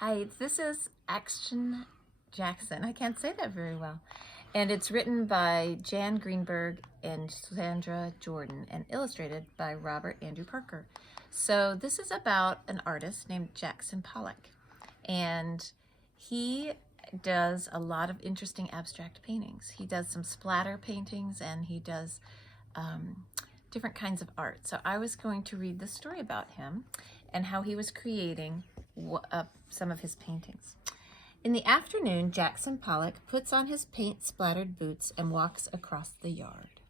Hi, this is Action Jackson. I can't say that very well. And it's written by Jan Greenberg and Sandra Jordan and illustrated by Robert Andrew Parker. So this is about an artist named Jackson Pollack. And he does a lot of interesting abstract paintings. He does some splatter paintings and he does different kinds of art. So I was going to read the story about him and how he was creating some of his paintings. In the afternoon, Jackson Pollack puts on his paint-splattered boots and walks across the yard.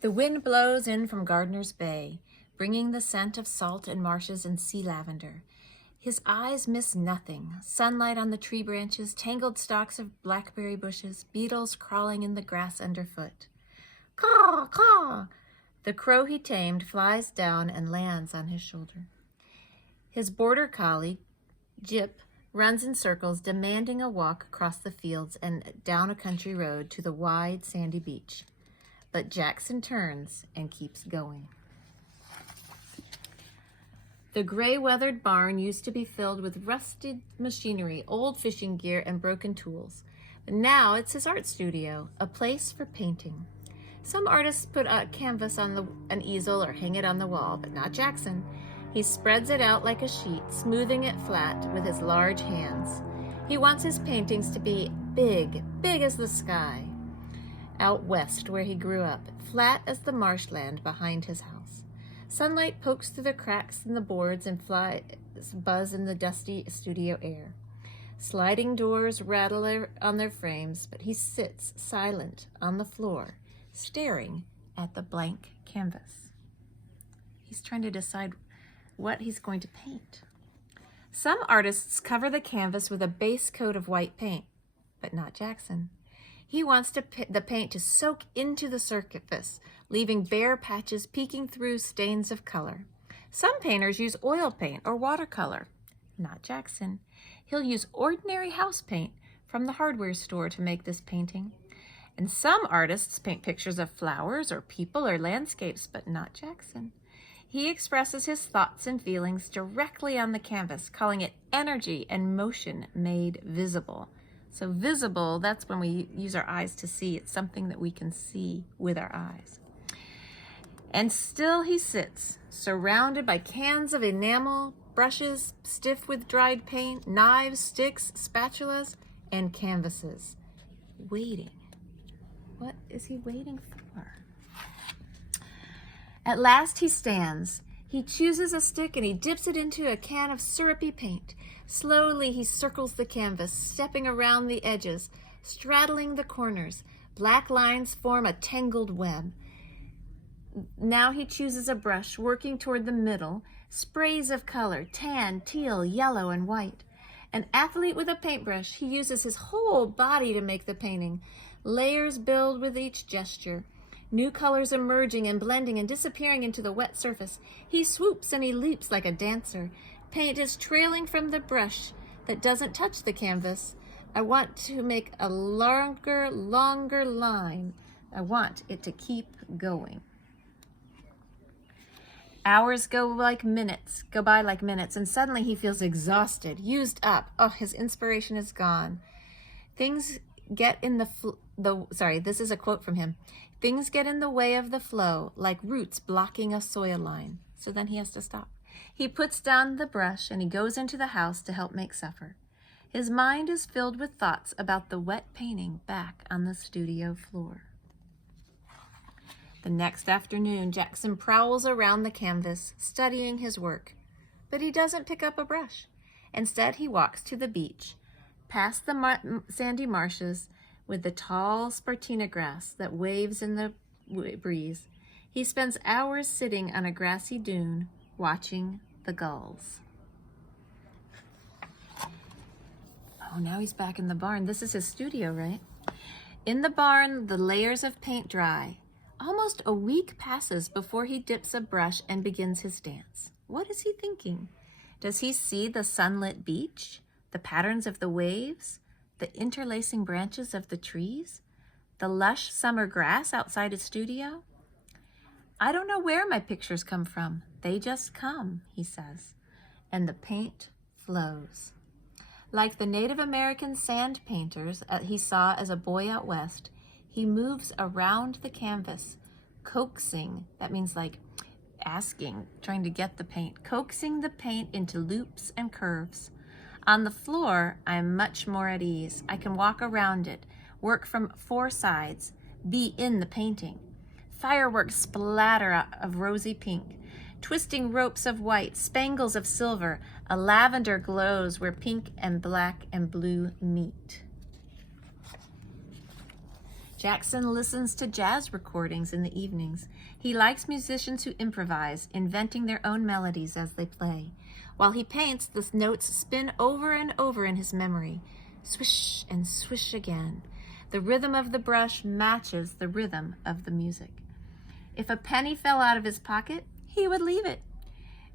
The wind blows in from Gardiner's Bay, bringing the scent of salt and marshes and sea lavender. His eyes miss nothing: sunlight on the tree branches, tangled stalks of blackberry bushes, beetles crawling in the grass underfoot. Caw, caw! The crow he tamed flies down and lands on his shoulder. His border collie, Jip, runs in circles, demanding a walk across the fields and down a country road to the wide, sandy beach. But Jackson turns and keeps going. The gray-weathered barn used to be filled with rusted machinery, old fishing gear, and broken tools. But now it's his art studio, a place for painting. Some artists put a canvas on an easel or hang it on the wall, but not Jackson. He spreads it out like a sheet, smoothing it flat with his large hands. He wants his paintings to be big, big as the sky. Out west, where he grew up, flat as the marshland behind his house. Sunlight pokes through the cracks in the boards and flies buzz in the dusty studio air. Sliding doors rattle on their frames, but he sits silent on the floor, staring at the blank canvas. He's trying to decide what he's going to paint. Some artists cover the canvas with a base coat of white paint, but not Jackson. He wants the paint to soak into the surface, leaving bare patches peeking through stains of color. Some painters use oil paint or watercolor. Not Jackson. He'll use ordinary house paint from the hardware store to make this painting. And some artists paint pictures of flowers or people or landscapes, but not Jackson. He expresses his thoughts and feelings directly on the canvas, calling it energy and motion made visible. So visible, that's when we use our eyes to see. It's something that we can see with our eyes. And still he sits, surrounded by cans of enamel, brushes stiff with dried paint, knives, sticks, spatulas, and canvases, waiting. What is he waiting for? At last he stands. He chooses a stick and he dips it into a can of syrupy paint. Slowly he circles the canvas, stepping around the edges, straddling the corners. Black lines form a tangled web. Now he chooses a brush, working toward the middle, sprays of color, tan, teal, yellow, and white. An athlete with a paintbrush, he uses his whole body to make the painting. Layers build with each gesture, new colors emerging and blending and disappearing into the wet surface. He swoops and he leaps like a dancer. Paint is trailing from the brush that doesn't touch the canvas. I want to make a longer line. I want it to keep going. Hours go by like minutes, and suddenly he feels exhausted, used up. Oh, his inspiration is gone. Things get in this is a quote from him. Things get in the way of the flow, like roots blocking a soil line. So then he has to stop. He puts down the brush and he goes into the house to help make supper. His mind is filled with thoughts about the wet painting back on the studio floor. The next afternoon, Jackson prowls around the canvas, studying his work. But he doesn't pick up a brush. Instead, he walks to the beach, past the sandy marshes with the tall spartina grass that waves in the breeze. He spends hours sitting on a grassy dune, watching the gulls. Oh, now he's back in the barn. This is his studio, right? In the barn, the layers of paint dry. Almost a week passes before he dips a brush and begins his dance. What is he thinking? Does he see the sunlit beach, the patterns of the waves, the interlacing branches of the trees, the lush summer grass outside his studio? I don't know where my pictures come from. They just come, he says. and the paint flows. Like the Native American sand painters he saw as a boy out west, he moves around the canvas, coaxing, that means like asking, trying to get the paint, coaxing the paint into loops and curves. On the floor, I'm much more at ease. I can walk around it, work from 4 sides, be in the painting. Fireworks splatter out of rosy pink, twisting ropes of white, spangles of silver, a lavender glows where pink and black and blue meet. Jackson listens to jazz recordings in the evenings. He likes musicians who improvise, inventing their own melodies as they play. While he paints, the notes spin over and over in his memory. Swish and swish again. The rhythm of the brush matches the rhythm of the music. If a penny fell out of his pocket, he would leave it.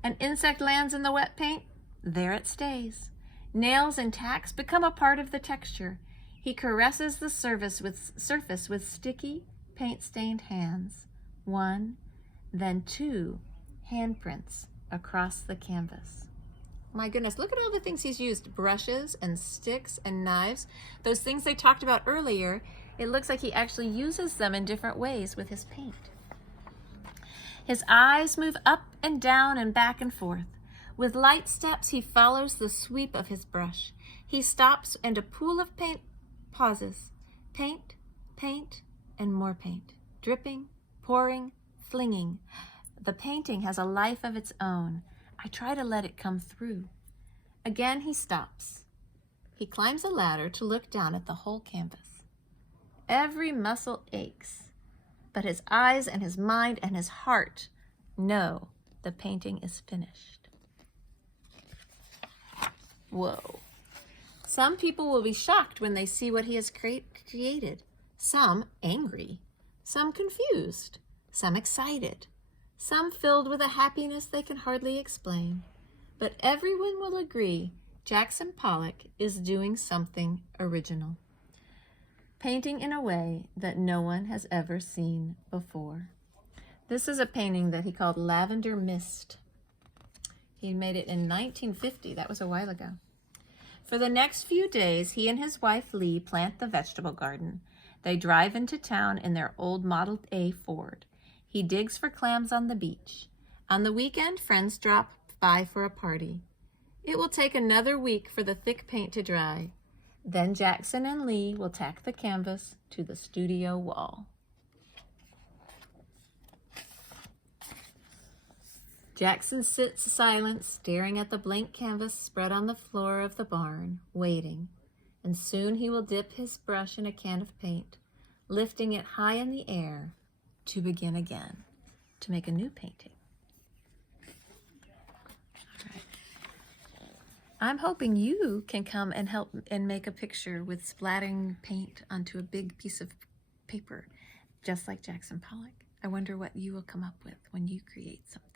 An insect lands in the wet paint, there it stays. Nails and tacks become a part of the texture. He caresses the surface with sticky, paint-stained hands. 1, then 2 handprints across the canvas. My goodness, look at all the things he's used. Brushes and sticks and knives. Those things they talked about earlier, it looks like he actually uses them in different ways with his paint. His eyes move up and down and back and forth. With light steps, he follows the sweep of his brush. He stops and a pool of paint pauses. Paint, paint, and more paint. Dripping, pouring, flinging. The painting has a life of its own. I try to let it come through. Again, he stops. He climbs a ladder to look down at the whole canvas. Every muscle aches, but his eyes and his mind and his heart know the painting is finished. Whoa. Some people will be shocked when they see what he has created. Some angry, some confused, some excited, some filled with a happiness they can hardly explain. But everyone will agree Jackson Pollack is doing something original, painting in a way that no one has ever seen before. This is a painting that he called Lavender Mist. He made it in 1950. That was a while ago. For the next few days, he and his wife Lee plant the vegetable garden. They drive into town in their old Model A Ford. He digs for clams on the beach. On the weekend, friends drop by for a party. It will take another week for the thick paint to dry. Then Jackson and Lee will tack the canvas to the studio wall. Jackson sits silent, staring at the blank canvas spread on the floor of the barn, waiting. And soon he will dip his brush in a can of paint, lifting it high in the air to begin again, to make a new painting. All right. I'm hoping you can come and help and make a picture with splattering paint onto a big piece of paper, just like Jackson Pollack. I wonder what you will come up with when you create something.